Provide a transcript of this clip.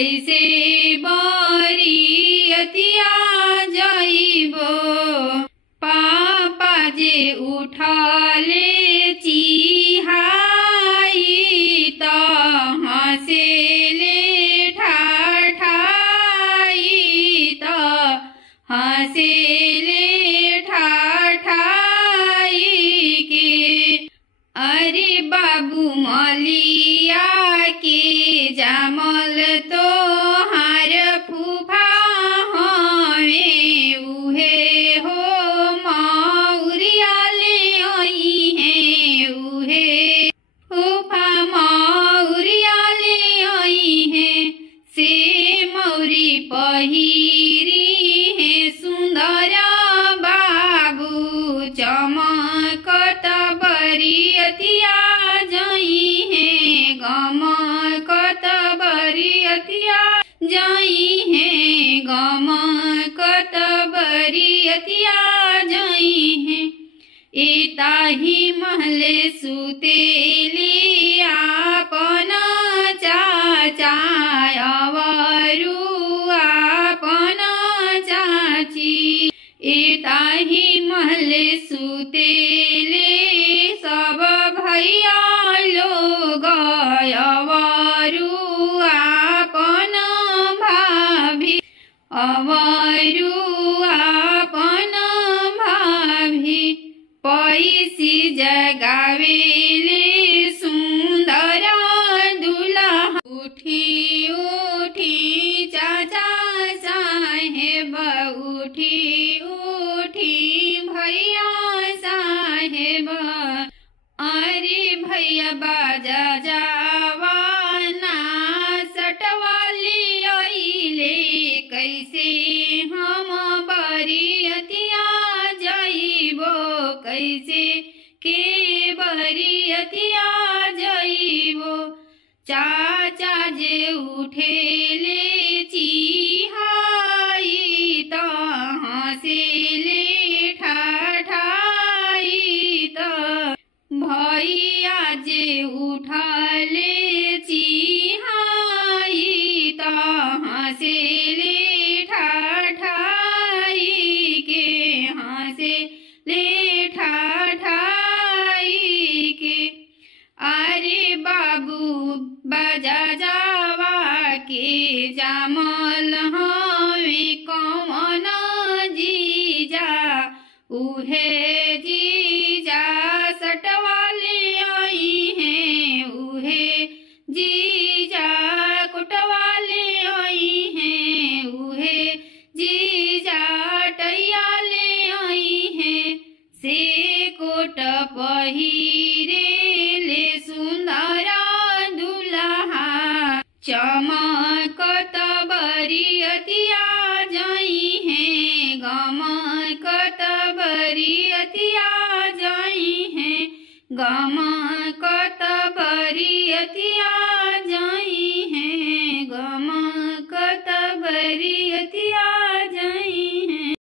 कैसे बरियतिया जइबो। पापा जे उठले चिहाई त हँसेले ठाठाई त हँसेले ठाठाई के। अरे बाबू मलिया के जामल तोहार फूफा हवे उहे हो मौरिया ले आई है उहे फूफा मौरिया ले आई है। से मौरी पहिरी है सुंदर बाबू चमकत बरियतिया जई है गमकत बरियतिया जई है गमकत बरियतिया जई है। एताही महले सुतेली आपन चाचा अवरु आपन चाची। एताही महले सुतेले सब भैया लोग अवरु आपन भाभी अवरु आपन भाभी। पैसी जगावेले सुंदर दुल्हा उठी उठी चाचा साहेब उठी उठी भैया साहेब। अरे भैया बाजा जावाना सटवाली आइले कैसे हम बरियतिया जइबो कैसे के बरियतिया जइबो। चाचा जे उठेले चिहाई त हँसेले ठाठाई त भैया जे उठले चिहाई त हँसेले ठाठाई के हँसेले ठाठाई के। अरे बाबू बाजा जावा के जामल हवे कौन जीजा उहे जीजा सटवाले आई हैं उहे जीजा कुटवाले आई हैं उहे जीजा टैयाले आई हैं। से कोट पहिरेले सुंदर दुल्हा चमकत बरियतिया जई है गमकत बरियतिया जई है गमकत बरियतिया